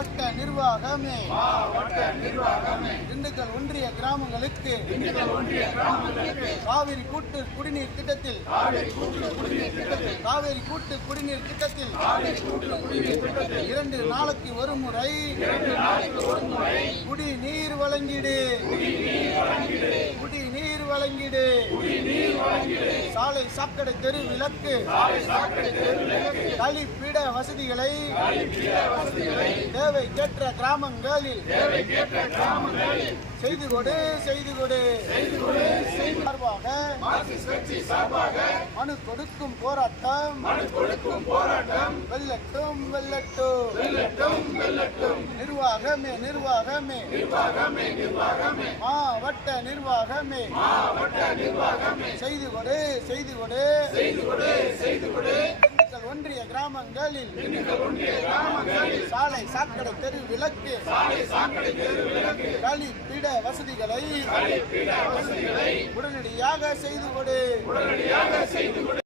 மாவட்ட நிர்வாகமே. திண்டுக்கல் ஒன்றிய கிராமங்களுக்கு. காவிரி கூட்டு குடிநீர் திட்டத்தில். காவிரி கூட்டு குடிநீர் திட்டத்தில். இரண்டு நாளுக்கு ஒரு முறை. குடிநீர் வழங்கிடு. குடிநீர் வழங்கிடு. சாலை சாக்கடை தெரு விளக்கு. கழிப்பிட வசதிகளை. தேவைக்கேற்ற கிராமங்களில் செய்து கொடு செய்து கொடு. சார்பாக மனு கொடுக்கும் போராட்டம். வெல்லட்டும் வெல்லட்டும். நிர்வாகமே நிர்வாகமே. மாவட்ட நிர்வாகமே. செய்து கொடு செய்து கொடு. திண்டுக்கல் ஒன்றிய கிராமங்களில் சாலை சாக்கடை தெரு விளக்கு கழிப்பிட வசதிகளை உடனடியாக செய்து கொடு.